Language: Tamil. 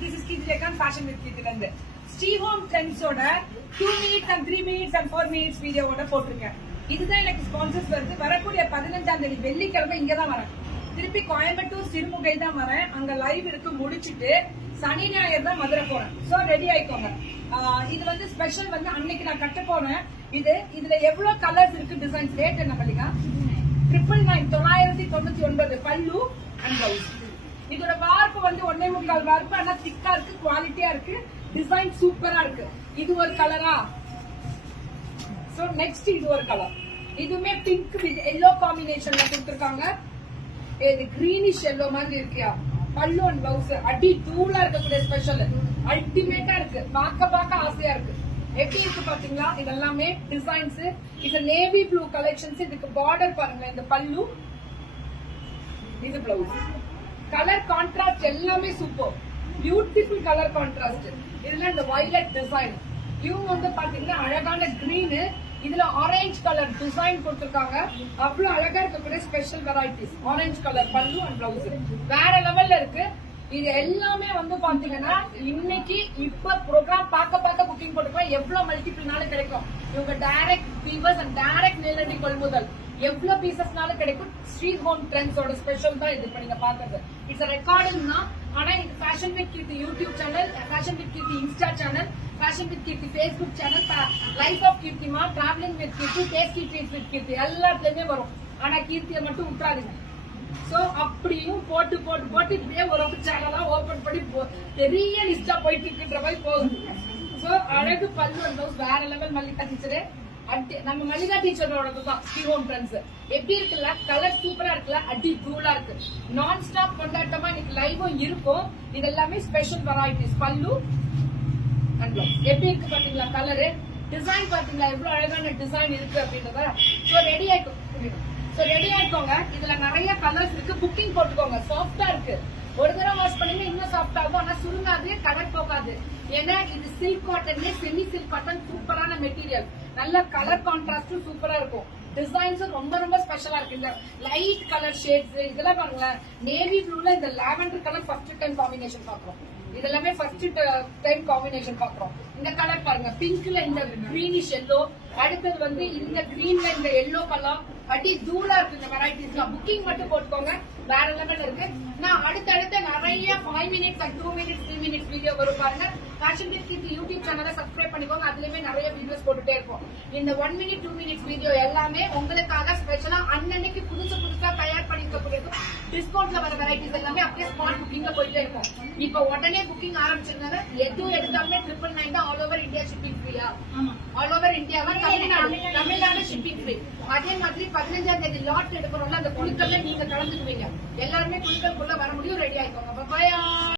this is Kirti Fashion with Kirti. Stay home trends oda 2 minutes and 3 minutes and 4 minutes video oda போட்டுருக்கேன். இதுதான் எனக்கு ஸ்பான்சர்ஸ் வருது. வரக்கூடிய 15ஆம் தேதி வெள்ளிக்கிழமை இங்க தான் வரேன். திருப்பி கோயம்புத்தூர் சிறுமுகை தான் வரேன். அங்க லைவ் இருக்கு முடிச்சிட்டு சனி ஞாயிறு தான் மதுரை போறேன். சோ ரெடி ஆயிக்கோங்க. இது வந்து ஸ்பெஷல் வந்து அன்னைக்கு நான் கட்ட போறேன். இதுல எவ்வளவு கலர்ஸ் இருக்கு டிசைன்ஸ் ரேட் என்ன பண்ணிங்க 999 999 பல்லு அண்ட் பிளவுஸ். இதோட வார்ப்பு வந்து 1.25 வார்ப்பு. ஆனா திக்கா இருக்கு, குவாலிட்டியா இருக்கு, டிசைன் சூப்பரா இருக்கு. இது ஒரு கலரா. சோ நெக்ஸ்ட் இது ஒரு கலர். இதுமே பிங்க் வித் எல்லோ காம்பினேஷன்ல கொடுத்திருக்காங்க. இது கிரீனிஷ் எல்லோ மாதிரி இருக்கியா. பல்லு அண்ட் பிளவுஸ் அடி தூளா இருக்கக்கூடிய ஸ்பெஷல் அல்டிமேட்டா இருக்கு. பார்க்க ஆசையா இருக்கு. எப்படி இருக்கு பாத்தீங்களா? இதெல்லாமே டிசைன்ஸ். இது நேவி ப்ளூ கலெக்ஷன்ஸ். இதுக்கு பார்டர் பாருங்க. இந்த பல்லு, இது பிளவுஸ். கலர் கான்ட்ராஸ்ட் எல்லாமே சூப்பர். Beautiful colour contrast. இதுல இந்த வயலட் டிசைன். இவங்க வந்து பாத்தீங்கன்னா அழகான கிரீன், இதுல ஆரஞ்சு கலர் டிசைன் கொடுத்திருக்காங்க. அவ்வளவு அழகா இருக்கக்கூடிய ஸ்பெஷல் வெரைட்டிஸ். ஆரஞ்சு கலர் பல்லு அண்ட் பிளவுஸ் வேற லெவல்ல இருக்கு. இது எல்லாமே வந்து பாத்தீங்கன்னா இன்னைக்கு இப்ப ப்ரோக்ராம் பார்க்க புக்கிங் போட்டுக்கலாம். எவ்வளவு மல்டிபிள்னாலும் கிடைக்கும். இவங்க டைரக்ட் வீவர்ஸ் அண்ட் டைரக்ட் நேரடி கொள்முதல் எவ்வளவு பீசஸ்னாலும் கிடைக்கும். ஸ்ட்ரீட் ஹோம் ட்ரெண்ட்ஸோட ஸ்பெஷல் தான் இது. இப்ப நீங்க பாக்குறது இட்ஸ் ரெக்கார்டிங் தான். ஆனா இது fashion with Keerthi YouTube channel, fashion with Keerthi insta channel, fashion with Keerthi Facebook channel, life of கீர்த்திமா, travelling with Keerthi, tasty treats with Keerthi எல்லாத்துலயுமே வரும். ஆனா கீர்த்தியை மட்டும் விட்டுறாதீங்க. சோ அப்படியும் போட்டு இப்படியே ஒரு சேனலா ஓபன் பண்ணி பெரிய லிஸ்டா போயிட்டு இருக்குன்ற மாதிரி போகுது. சோ அழகு பல்லு அண்ட் பிளவுஸ் வேற லெவல். மல்லிகா டீச்சரு நம்ம மல்லிகா டீச்சரோடதுதான் ஸ்ரீ ஹோம் ட்ரெண்ட்ஸ். எப்படி இருக்குல்ல, கலர் சூப்பரா இருக்குல்ல, அடி தூளா இருக்கு. நான் ஸ்டாப் கொண்டாட்டமா இன்னைக்கு லைவும் இருக்கும். இது எல்லாமே ஸ்பெஷல் வெரைட்டிஸ். பல்லு அண்ட் பிளவுஸ் எப்படி இருக்கு பாத்தீங்களா? கலரு டிசைன் பாத்தீங்களா எவ்வளவு அழகான டிசைன் இருக்கு அப்படின்றத. சோ ரெடி ஆயிக்கோங்க. இதுல நிறைய கலர்ஸ் இருக்கு. புக்கிங் போட்டுக்கோங்க. சாஃப்டா இருக்கு. ஒரு தடவை வாஷ் பண்ணீங்க இன்னும் சாஃப்ட் ஆகும். ஆனா சுருங்காது, கலர் போகாது. ஏன்னா இது சில்க் காட்டன்ல செமி சில்க் காட்டன் சூப்பரான மெட்டீரியல். நல்ல கலர் கான்ட்ராஸ்டும் சூப்பரா இருக்கும். டிசைன்ஸும் ரொம்ப ஸ்பெஷலா இருக்கு. இந்த லைட் கலர் ஷேட்ஸ் இதெல்லாம் பாருங்களேன். நேவி ப்ளூல இந்த lavender colour first time combination பாக்குறோம். இதெல்லாமே ஃபர்ஸ்ட் டைம் காம்பினேஷன் பாக்குறோம். இந்த கலர் பாருங்க. பிங்க்ல இந்த கிரீனிஷ் எல்லோ, அடுத்தது வந்து இந்த கிரீன்ல இந்த எல்லோ கலர் அடி தூளா இருக்கு. இந்த வெரைட்டிஸ்லாம் புக்கிங் மட்டும் போட்டுக்கோங்க. வேற லெவல் இருக்கு. நான் அடுத்தடுத்த நிறைய 5 minutes and 2 minutes 3 minutes video வரும் பாருங்க. ஃபேஷன் வித் கீர்த்தி யூடியூப் சேனலை சப்ஸ்கிரைப் பண்ணிக்கோங்க. அதுலயுமே நிறைய வீடியோஸ் போட்டுட்டே இருக்கும். இந்த 1 மினிட் 2 மினிட்ஸ் வீடியோ எல்லாமே உங்களுக்காக ஸ்பெஷலா அன்னன்னைக்கு புதுசா தயார் பண்ணிக்கக்கூடியது. டிஸ்கவுண்ட்ல வர வெரைட்டிஸ் எல்லாமே அப்படியே ஸ்பாட் புக்கிங்ல போயிட்டே இருக்கும். இப்ப உடனே புக்கிங் ஆரம்பிச்சிருந்தாங்க. எதுவும் எடுத்தாலுமே 999 தான். ஆல் ஓவர் இந்தியா ஷிப்பிங் ஃப்ரீயா? ஆல் ஓவர் இந்தியாவா? Tamil Nadu shipping free. அதே மாதிரி 15ஆம் தேதி லாட் எடுக்கிறோம்ல, அந்த குழுக்கள்ல நீங்க கலந்துக்குவீங்க. எல்லாருமே குழுக்களுக்குள்ள வர முடியும். ரெடி ஆயிக்கோங்க. பாய்.